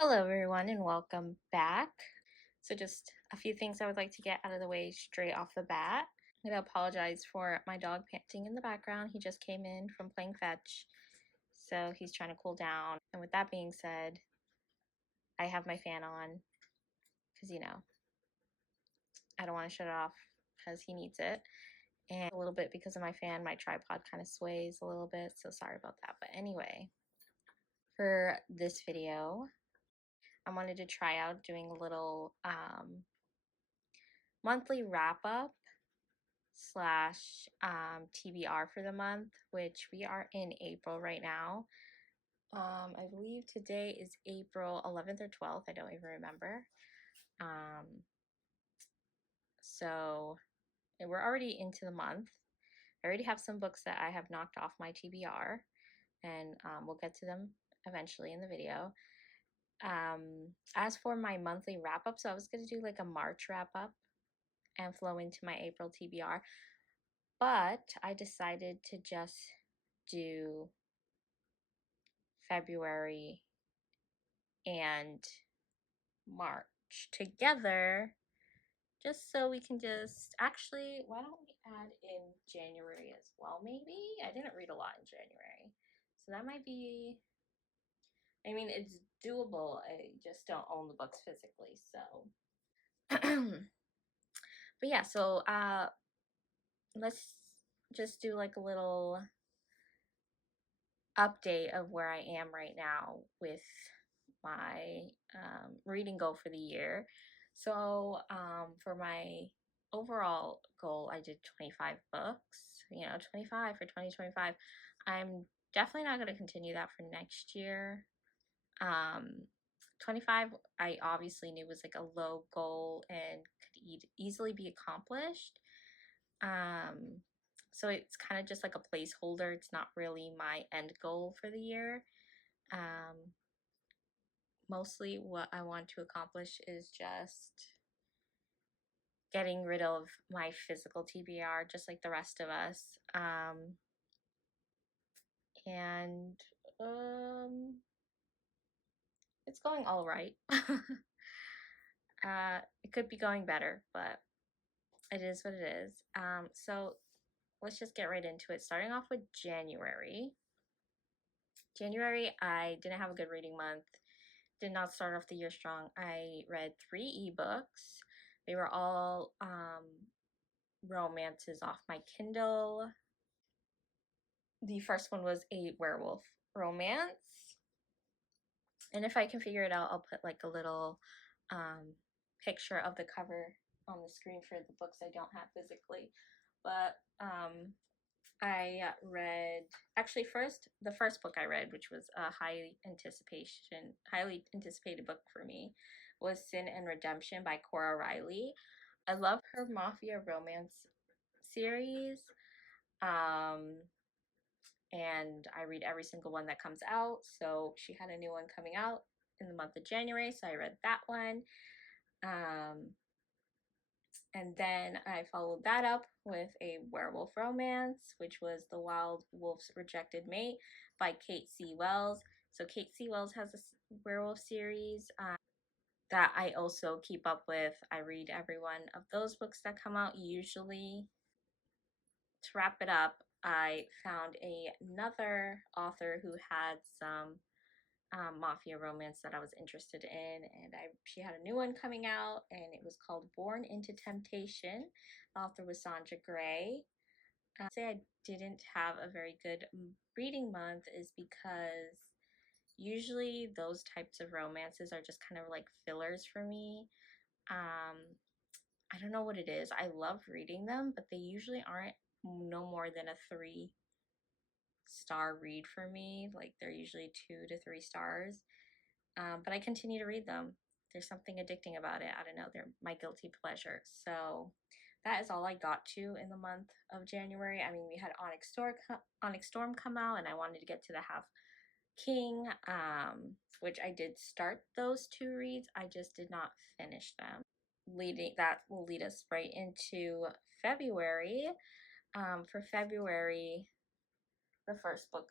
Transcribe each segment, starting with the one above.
Hello, everyone, and welcome back. So, just a few things I would like to get out of the way straight off the bat. I'm going to apologize for my dog panting in the background. He just came in from playing fetch, so he's trying to cool down. And with that being said, I have my fan on because, I don't want to shut it off because he needs it. And a little bit because of my fan, my tripod kind of sways a little bit, so sorry about that. But anyway, for this video, I wanted to try out doing a little monthly wrap up slash TBR for the month, which we are in April right now. I believe today is April 11th or 12th. I don't even remember. So we're already into the month. I already have some books that I have knocked off my TBR, and we'll get to them eventually in the video. As for my monthly wrap up, so I was going to do like a March wrap up and flow into my April TBR, but I decided to just do February and March together, just so we can actually, why don't we add in January as well? Maybe I didn't read a lot in January, so that might be, I mean, it's doable. I just don't own the books physically, so but yeah, so let's just do like a little update of where I am right now with my reading goal for the year. So for my overall goal, I did 25 books, 25 for 2025. I'm definitely not going to continue that for next year. 25, I obviously knew was like a low goal and could easily be accomplished. So it's kind of just like a placeholder. It's not really my end goal for the year. Mostly what I want to accomplish is just getting rid of my physical TBR, just like the rest of us. And it's going all right. It could be going better, but it is what it is. So let's just get right into it. Starting off with January. January, I didn't have a good reading month. Did not start off the year strong. I read 3 ebooks. They were all romances off my Kindle. The first one was a werewolf romance. And if I can figure it out, I'll put like a little picture of the cover on the screen for the books I don't have physically. But I read, actually, the first book I read, which was a highly anticipated book for me, was Sin and Redemption by Cora Riley. I love her mafia romance series, and I read every single one that comes out. So she had a new one coming out in the month of January, so I read that one. And then I followed that up with a werewolf romance, which was The Wild Wolf's Rejected Mate by Kate C. Wells. So Kate C. Wells has a werewolf series that I also keep up with. I read every one of those books that come out usually. To wrap it up, I found another author who had some mafia romance that I was interested in, and she had a new one coming out, and it was called Born into Temptation. The author was Sandra Gray. Say I didn't have a very good reading month is because usually those types of romances are just kind of like fillers for me. I don't know what it is. I love reading them, but they usually aren't no more than a 3-star read for me. Like they're usually 2 to 3 stars. But I continue to read them. There's something addicting about it. I don't know. They're my guilty pleasure. So that is all I got to in the month of January. I mean, we had Onyx Storm come out, and I wanted to get to the Half King, which I did start those 2 reads. I just did not finish them. That will lead us right into February. For February, the first book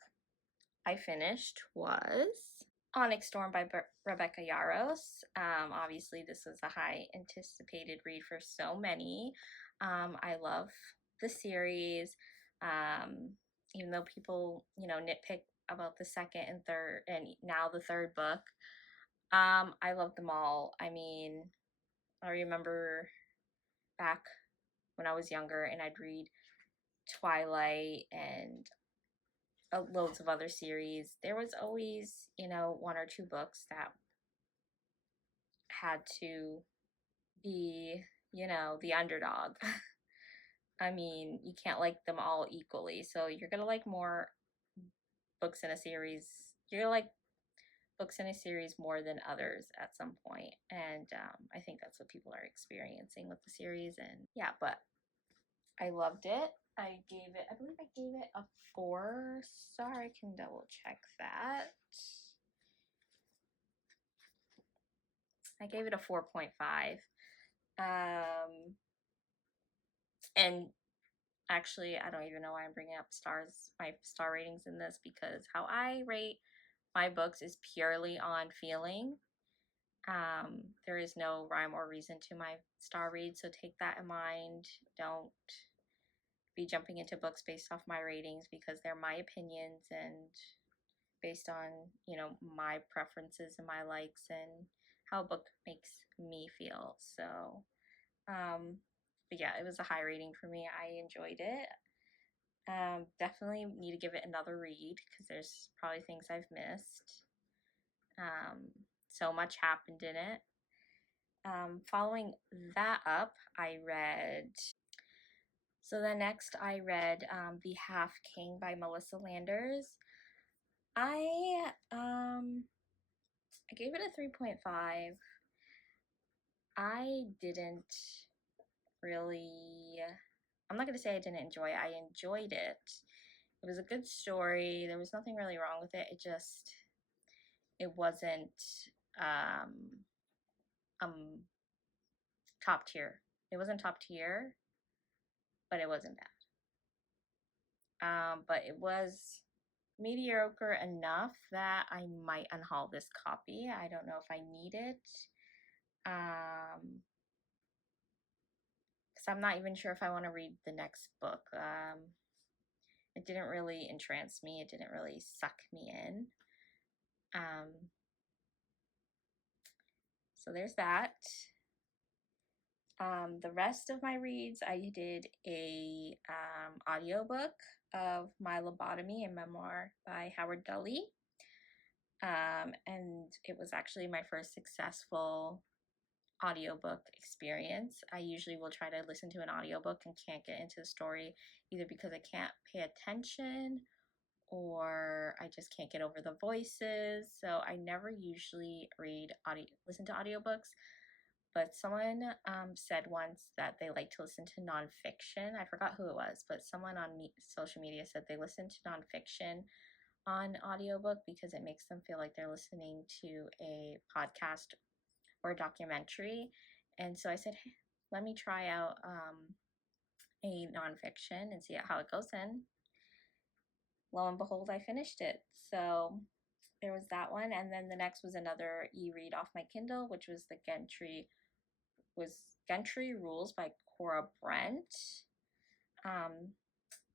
I finished was Onyx Storm by Rebecca Yarros. Obviously, this was a high anticipated read for so many. I love the series. Um, Even though people, nitpick about the second and third, and now the third book, I love them all. I mean, I remember back when I was younger and I'd read Twilight and loads of other series. There was always, one or two books that had to be, the underdog. I mean, you can't like them all equally. So you're going to like more books in a series. You're going to like books in a series more than others at some point. And I think that's what people are experiencing with the series. And yeah, but I loved it. I believe I gave it a 4 star. I can double check that. I gave it a 4.5. And actually, I don't even know why I'm bringing up my star ratings in this, because how I rate my books is purely on feeling. There is no rhyme or reason to my star read, so take that in mind. Don't be jumping into books based off my ratings, because they're my opinions and based on, my preferences and my likes and how a book makes me feel. So, but yeah, it was a high rating for me. I enjoyed it. Definitely need to give it another read, because there's probably things I've missed. So much happened in it. Following that up, I read The Half King by Melissa Landers. I gave it a 3.5. I didn't really, I'm not going to say I didn't enjoy it. I enjoyed it. It was a good story. There was nothing really wrong with it. It wasn't um, top tier. It wasn't top tier, but it wasn't bad. But it was mediocre enough that I might unhaul this copy. I don't know if I need it. Because I'm not even sure if I want to read the next book. It didn't really entrance me. It didn't really suck me in. So there's that. The rest of my reads, I did a audiobook of My Lobotomy, a memoir by Howard Gully. And it was actually my first successful audiobook experience. I usually will try to listen to an audiobook and can't get into the story, either because I can't pay attention or I just can't get over the voices. So I never usually listen to audiobooks. But someone said once that they like to listen to nonfiction. I forgot who it was, but someone on social media said they listen to nonfiction on audiobook because it makes them feel like they're listening to a podcast or a documentary. And so I said, hey, let me try out a nonfiction and see how it goes in. Lo and behold, I finished it. So there was that one. And then the next was another e-read off my Kindle, which was Gentry Rules by Cora Brent.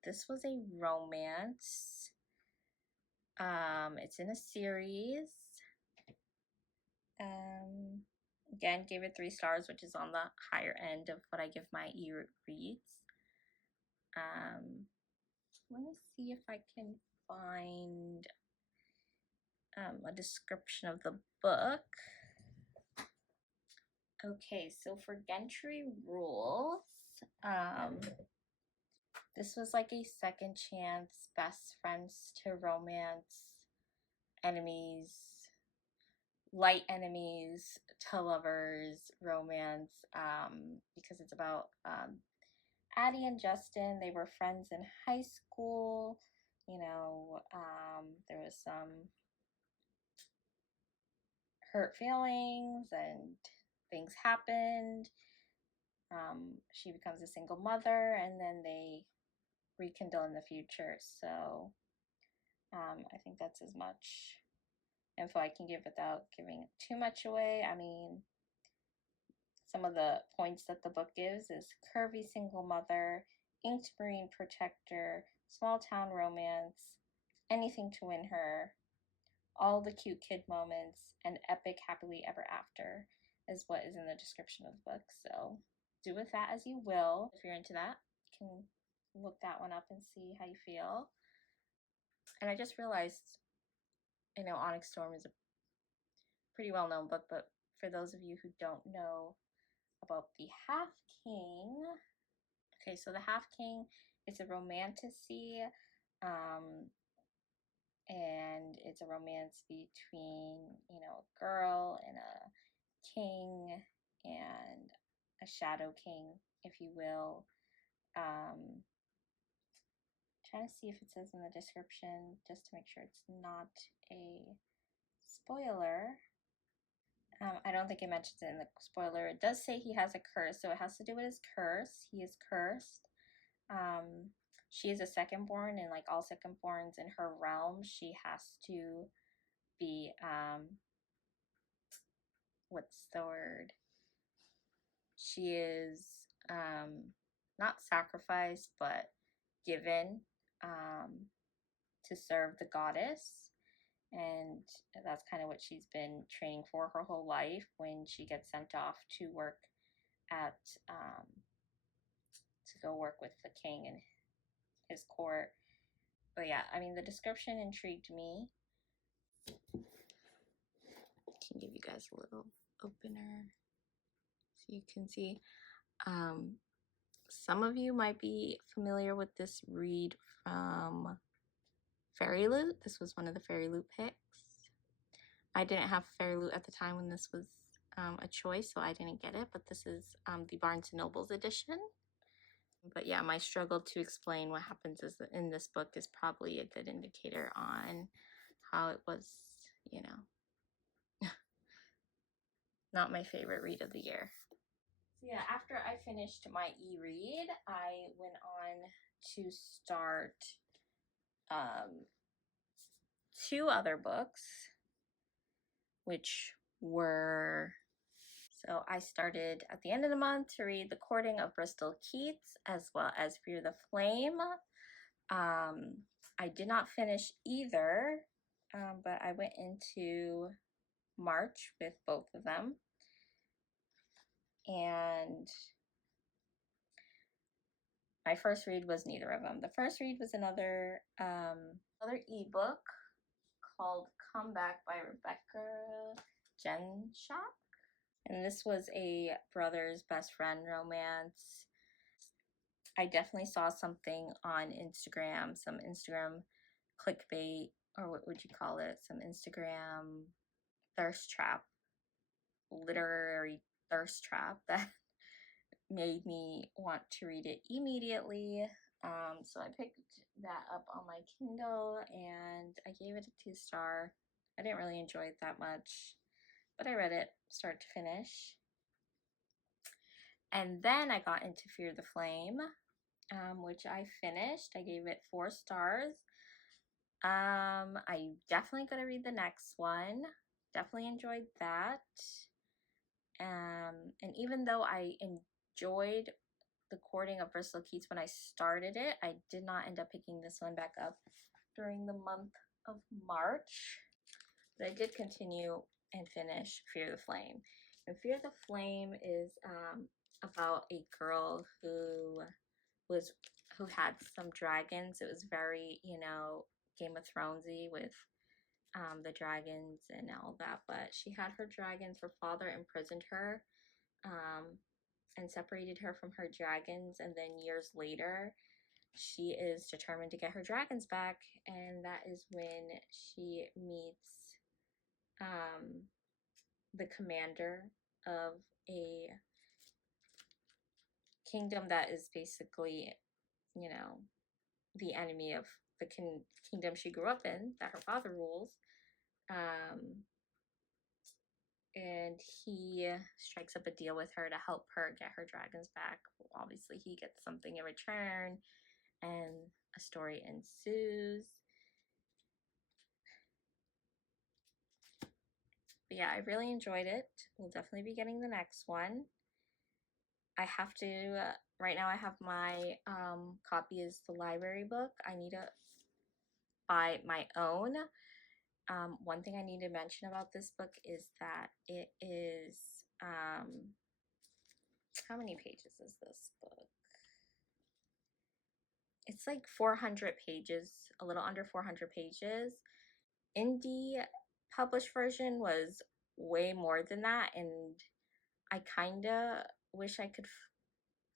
This was a romance. It's in a series. Again, gave it 3 stars, which is on the higher end of what I give my e-reads. Let me see if I can find a description of the book. Okay, so for Gentry Rules, this was like a second chance, best friends to romance, enemies, light enemies to lovers romance, because it's about Addie and Justin. They were friends in high school. There was some hurt feelings and things happened. She becomes a single mother, and then they rekindle in the future. So I think that's as much info I can give without giving too much away. I mean, some of the points that the book gives is curvy single mother, inked marine protector, small town romance, anything to win her, all the cute kid moments, and epic happily ever after is what is in the description of the book. So do with that as you will. If you're into that, you can look that one up and see how you feel. And I just realized, Onyx Storm is a pretty well-known book, but for those of you who don't know about the Half King, okay, so the Half King is a romantasy, and it's a romance between, a girl and a king and a shadow king, if you will. Trying to see if it says in the description, just to make sure it's not a spoiler. I don't think it mentions it in the spoiler. It does say he has a curse, so it has to do with his curse. He is cursed. She is a second-born, and like all second-borns in her realm, she has to be, what's the word? She is not sacrificed, but given to serve the goddess. And that's kind of what she's been training for her whole life when she gets sent off to work at, to go work with the king and his court. But yeah, I mean, the description intrigued me. I can give you guys a little opener so you can see. Some of you might be familiar with this read from Fairy Loot. This was one of the Fairy Loot picks. I didn't have Fairy Loot at the time when this was a choice, so I didn't get it, but this is the Barnes & Noble's edition. But yeah, my struggle to explain what happens in this book is probably a good indicator on how it was, not my favorite read of the year. So yeah, after I finished my e-read, I went on to start 2 other books, which were, so I started at the end of the month to read The Courting of Bristol Keats as well as Fear the Flame. I did not finish either, but I went into March with both of them. And my first read was neither of them. The first read was another ebook called Come Back by Rebecca Genshaw. And this was a brother's best friend romance. I definitely saw something on Instagram, some Instagram clickbait, or what would you call it? Some Instagram thirst trap, literary thirst trap that made me want to read it immediately. So I picked that up on my Kindle and I gave it a 2-star. I didn't really enjoy it that much, but I read it start to finish. And then I got into Fear the Flame, which I finished. I gave it 4 stars. I definitely gotta read the next one. Definitely enjoyed that. And even though I enjoyed The Courting of Bristol Keats when I started it, I did not end up picking this one back up during the month of March. But I did continue and finish Fear the Flame. And Fear the Flame is about a girl who had some dragons. It was very, Game of Thronesy with the dragons and all that. But she had her dragons. Her father imprisoned her and separated her from her dragons. And then years later, she is determined to get her dragons back. And that is when she meets the commander of a kingdom that is basically, the enemy of the kingdom she grew up in, that her father rules. And he strikes up a deal with her to help her get her dragons back. Obviously, he gets something in return, and a story ensues. But yeah, I really enjoyed it. We'll definitely be getting the next one. I have to, right now I have my copy is the library book. I need to buy my own. One thing I need to mention about this book is that it is, how many pages is this book? It's like 400 pages, a little under 400 pages. Indie published version was way more than that, and I kind of wish I could.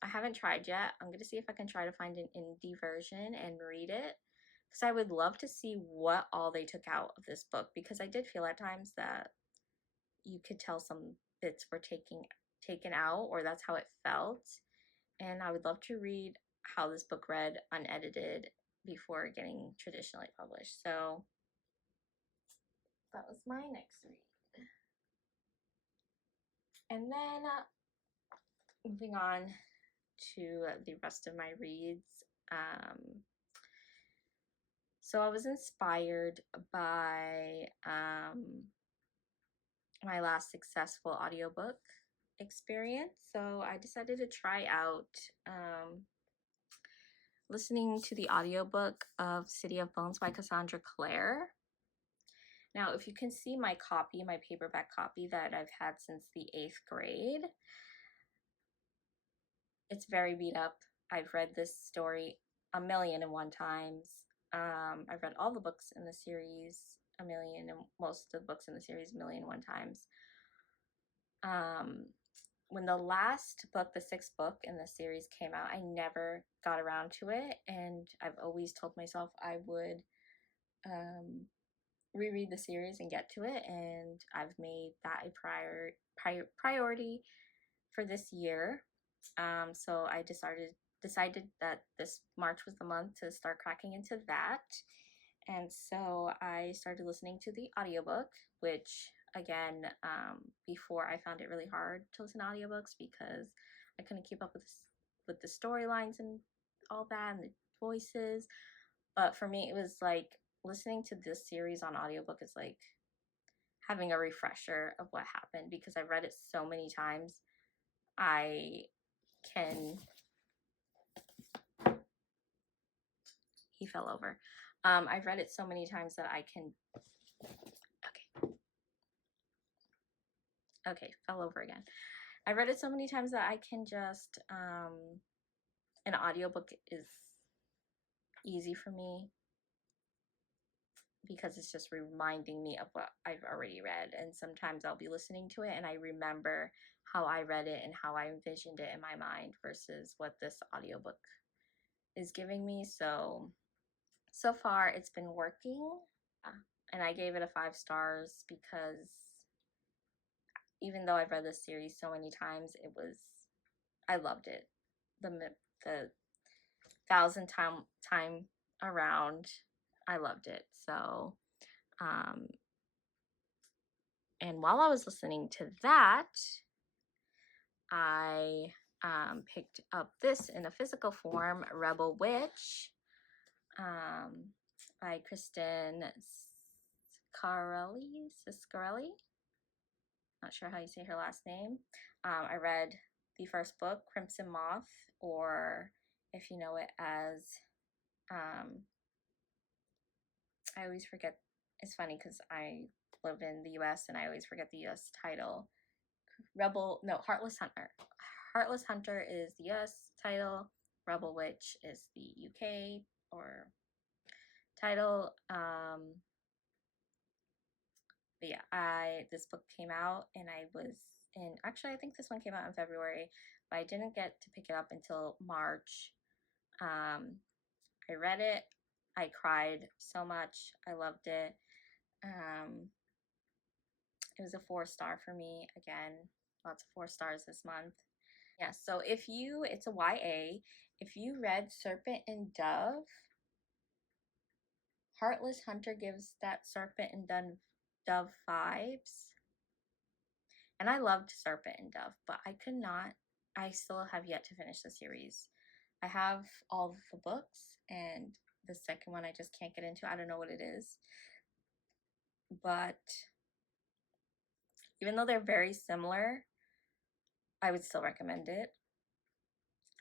I haven't tried yet. I'm gonna see if I can try to find an indie version and read it, because I would love to see what all they took out of this book, because I did feel at times that you could tell some bits were taken out, or that's how it felt. And I would love to read how this book read unedited before getting traditionally published. So that was my next read. And then moving on to the rest of my reads. So I was inspired by my last successful audiobook experience. So I decided to try out listening to the audiobook of City of Bones by Cassandra Clare. Now, if you can see my copy, my paperback copy that I've had since the 8th grade, it's very beat up. I've read this story 1,000,001 times. I've read all the books in the series a million, and most of the books in the series 1,000,001 times. When the last book, the 6th book in the series came out, I never got around to it, and I've always told myself I would reread the series and get to it, and I've made that a priority for this year. So I decided that this March was the month to start cracking into that. And so I started listening to the audiobook, which again, before I found it really hard to listen to audiobooks because I couldn't keep up with the storylines and all that and the voices. But for me, it was like listening to this series on audiobook is like having a refresher of what happened, because I read it so many times. I can he fell over. I've read it so many times that I can okay, fell over again. I read it so many times that I can just an audiobook is easy for me because it's just reminding me of what I've already read, and sometimes I'll be listening to it and I remember how I read it and how I envisioned it in my mind versus what this audiobook is giving me. So far it's been working, and I gave it a 5 stars because even though I've read this series so many times, I loved it. The 1,000th time around, I loved it. So, and while I was listening to that, I picked up this in a physical form, Rebel Witch, by Kristen Scarelli. Not sure how you say her last name. I read the first book, Crimson Moth, or if you know it as, I always forget. It's funny because I live in the US and I always forget the US title. Heartless Hunter. Heartless Hunter is the US title. Rebel Witch is the UK or title. But yeah, this book came out and actually I think this one came out in February, but I didn't get to pick it up until March. I read it. I cried so much. I loved it. It was a 4-star for me. Again, lots of 4 stars this month. Yeah, so it's a YA. If you read Serpent and Dove, Heartless Hunter gives that Serpent and Dove vibes. And I loved Serpent and Dove, but I still have yet to finish the series. I have all the books, and the second one I just can't get into. I don't know what it is. But Even though they're very similar, I would still recommend it.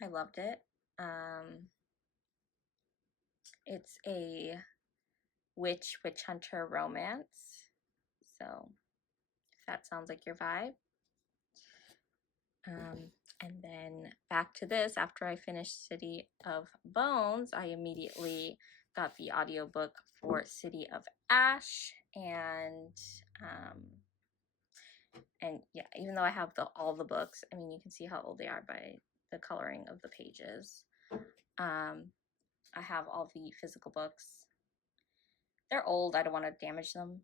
I loved it. It's a witch hunter romance. So if that sounds like your vibe. And then back to this, after I finished City of Bones, I immediately got the audiobook for City of Ash. And yeah, even though I have all the books, I mean, you can see how old they are by the coloring of the pages. I have all the physical books. They're old. I don't want to damage them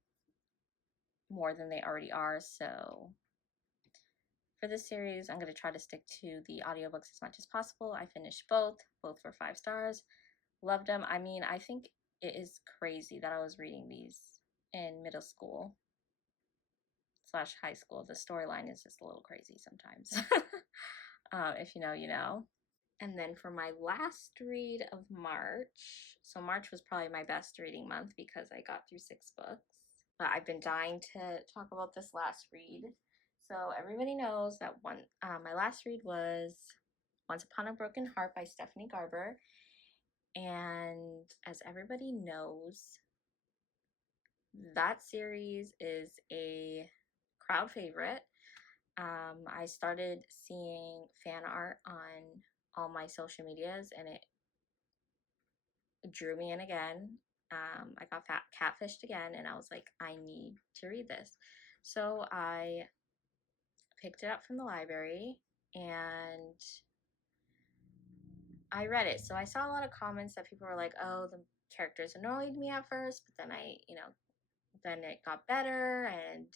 more than they already are. So for this series, I'm going to try to stick to the audiobooks as much as possible. I finished both. Both were 5 stars. Loved them. I mean, I think it is crazy that I was reading these in middle school / high school. The storyline is just a little crazy sometimes. If you know, you know. And then for my last read of March, so March was probably my best reading month because I got through 6 books. But I've been dying to talk about this last read. So everybody knows that my last read was Once Upon a Broken Heart by Stephanie Garber. And as everybody knows, that series is a crowd favorite. I started seeing fan art on all my social medias, and it drew me in again. I got catfished again, and I was like, I need to read this. So I picked it up from the library, and I read it. So I saw a lot of comments that people were like, oh, the characters annoyed me at first, but then then it got better, and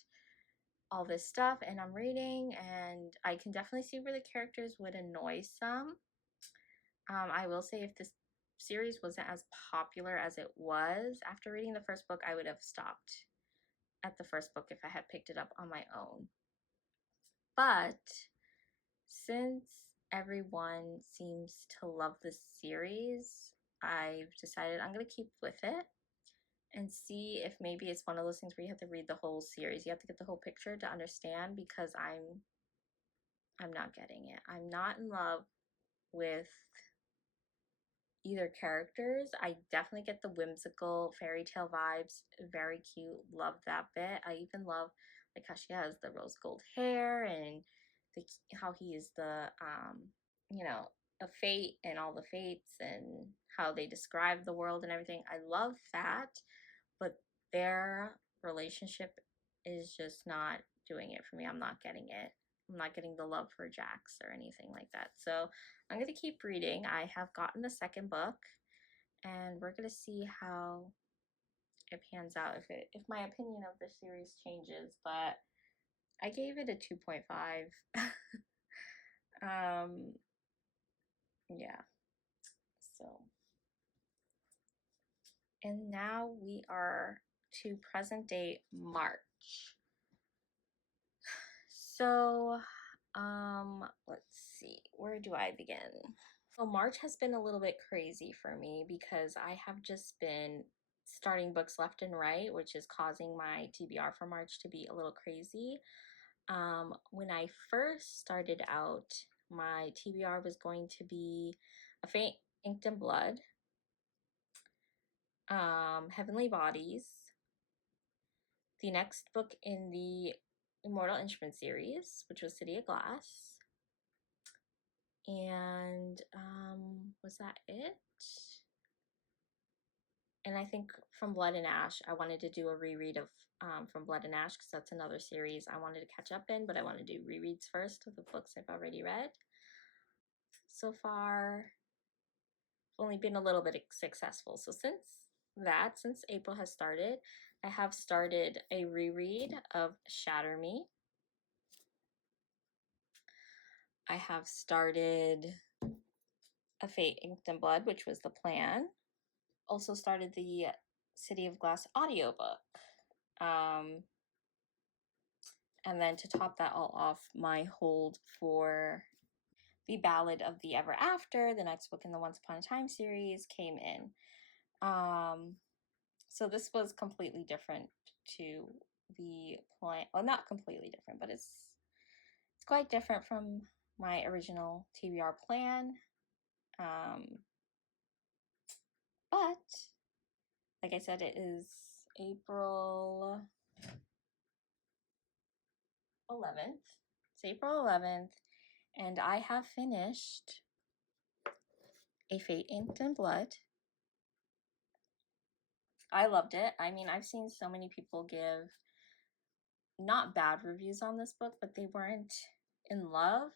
all this stuff. And I'm reading, and I can definitely see where the characters would annoy some. I will say, if this series wasn't as popular as it was after reading the first book, I would have stopped at the first book if I had picked it up on my own. But since everyone seems to love this series, I've decided I'm going to keep with it and see if maybe it's one of those things where you have to read the whole series. You have to get the whole picture to understand, because I'm not getting it. I'm not in love with either characters. I definitely get the whimsical fairy tale vibes. Very cute. Love that bit. I even love like how she has the rose gold hair, and how he is the a fate and all the fates, and how they describe the world and everything. I love that, but their relationship is just not doing it for me. I'm not getting it. I'm not getting the love for Jax or anything like that. So I'm going to keep reading. I have gotten the second book, and we're going to see how it pans out, if my opinion of the series changes. But I gave it a 2.5. Yeah. So, and now we are to present day March. So, let's see, where do I begin? So March has been a little bit crazy for me because I have just been starting books left and right, which is causing my TBR for March to be a little crazy. When I first started out, my TBR was going to be A Fate Inked in Blood, Heavenly Bodies, the next book in the Immortal Instrument series, which was City of Glass. And was that it? And I think From Blood and Ash, I wanted to do a reread of From Blood and Ash, because that's another series I wanted to catch up in, but I want to do rereads first of the books I've already read. So far, only been a little bit successful. So since April has started, I have started a reread of Shatter Me. I have started A Fate Inked in Blood, which was the plan. Also started the City of Glass audiobook. And then to top that all off, my hold for The Ballad of the Ever After, the next book in the Once Upon a Time series, came in. So this was completely different to the plan. Well, not completely different, but it's quite different from my original TBR plan. But like I said, it is April 11th. It's April 11th, and I have finished A Fate Inked in Blood. I loved it. I mean, I've seen so many people give not bad reviews on this book, but they weren't in love,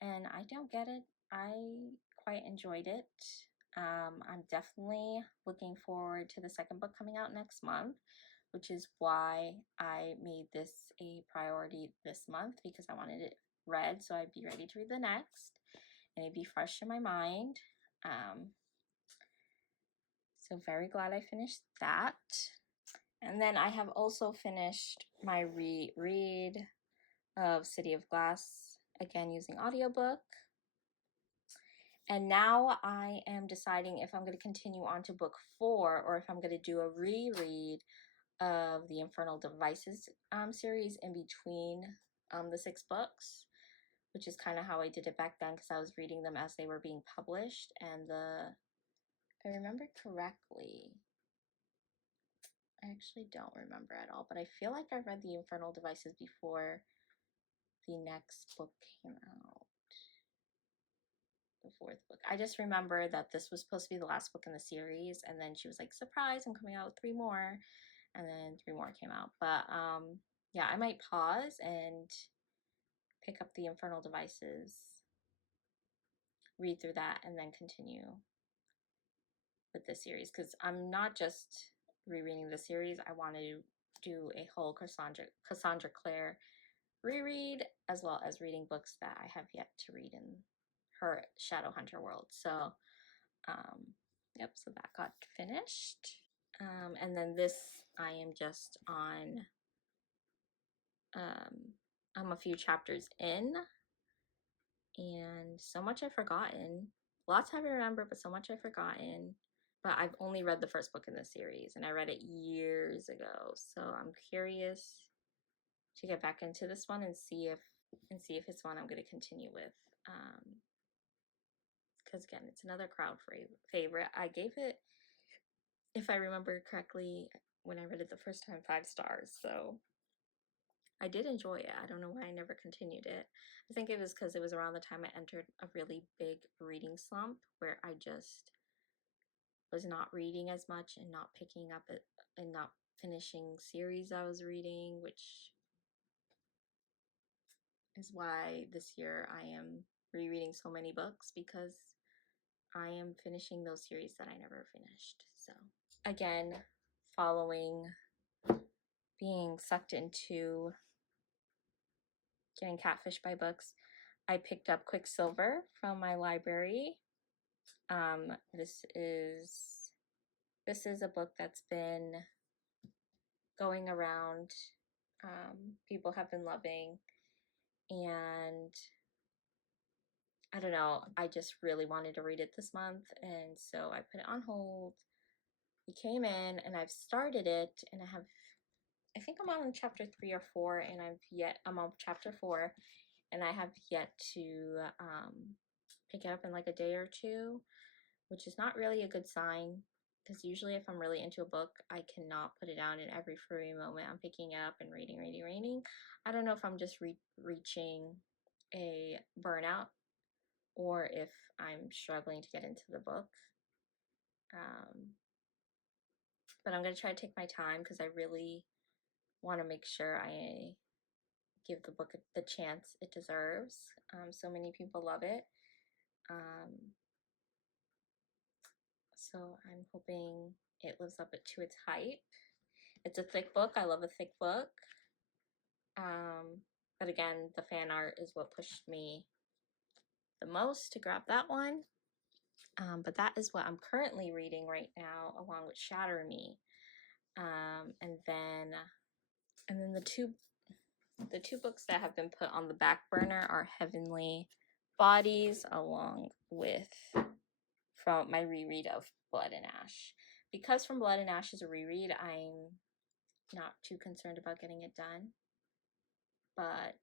and I don't get it. I quite enjoyed it. I'm definitely looking forward to the second book coming out next month, which is why I made this a priority this month, because I wanted it read so I'd be ready to read the next and it'd be fresh in my mind. So very glad I finished that. And then I have also finished my reread of City of Glass, again using audiobook. And now I am deciding if I'm going to continue on to book 4 or if I'm going to do a reread of the Infernal Devices series in between the 6 books, which is kind of how I did it back then, because I was reading them as they were being published. And if I remember correctly, I actually don't remember at all, but I feel like I read the Infernal Devices before the next book came out. The 4th book. I just remember that this was supposed to be the last book in the series, and then she was like, surprise, I'm coming out with 3 more, and then 3 more came out. But yeah, I might pause and pick up the Infernal Devices, read through that, and then continue with this series, because I'm not just rereading the series. I want to do a whole Cassandra Clare reread, as well as reading books that I have yet to read in her Shadowhunter world. So yep, so that got finished. And then this, I am just on, I'm a few chapters in, and so much I've forgotten. Lots I remember, but so much I've forgotten. But I've only read the first book in the series, and I read it years ago. So I'm curious to get back into this one and see if it's one I'm going to continue with. Because again, it's another crowd favorite. I gave it, if I remember correctly, when I read it the first time, 5 stars. So I did enjoy it. I don't know why I never continued it. I think it was because it was around the time I entered a really big reading slump, where I just was not reading as much and not picking up it and not finishing series I was reading, which is why this year I am rereading so many books, because I am finishing those series that I never finished. So again, following being sucked into getting catfished by books, I picked up Quicksilver from my library. This is a book that's been going around. People have been loving, and I don't know, I just really wanted to read it this month, and so I put it on hold. It came in, and I've started it, and I think I'm on chapter 3 or 4, and I'm on chapter 4, and I have yet to pick it up in like a day or two, which is not really a good sign, because usually if I'm really into a book, I cannot put it down in every free moment. I'm picking it up and reading. I don't know if I'm just reaching a burnout, or if I'm struggling to get into the book. But I'm going to try to take my time, because I really want to make sure I give the book the chance it deserves. So many people love it. So I'm hoping it lives up to its hype. It's a thick book. I love a thick book. But again, the fan art is what pushed me the most to grab that one. But that is what I'm currently reading right now, along with Shatter Me. And then the two books that have been put on the back burner are Heavenly Bodies, along with from my reread of Blood and Ash. Because From Blood and Ash is a reread, I'm not too concerned about getting it done. But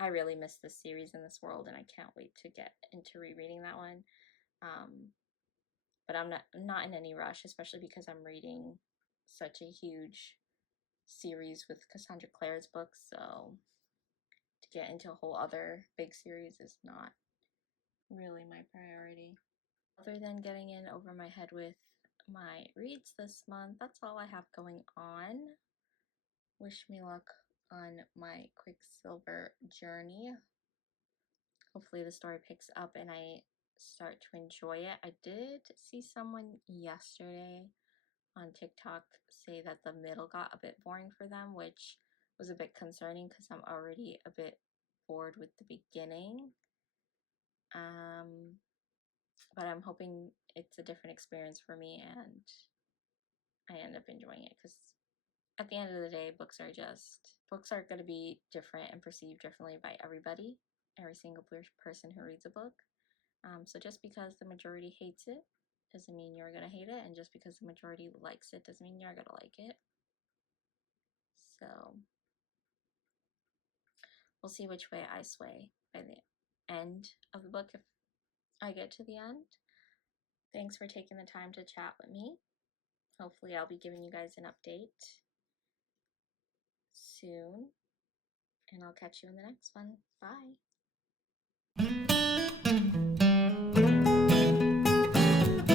I really miss this series and this world, and I can't wait to get into rereading that one. But I'm not in any rush, especially because I'm reading such a huge series with Cassandra Clare's books, so to get into a whole other big series is not really my priority. Other than getting in over my head with my reads this month, that's all I have going on. Wish me luck on my Quicksilver journey. Hopefully the story picks up and I start to enjoy it. I did see someone yesterday on TikTok say that the middle got a bit boring for them, which was a bit concerning because I'm already a bit bored with the beginning. But I'm hoping it's a different experience for me and I end up enjoying it, because at the end of the day, books are going to be different and perceived differently by everybody, every single person who reads a book. So just because the majority hates it doesn't mean you're going to hate it, and just because the majority likes it doesn't mean you're going to like it. So we'll see which way I sway by the end of the book if I get to the end. Thanks for taking the time to chat with me. Hopefully I'll be giving you guys an update soon, and I'll catch you in the next one. Bye.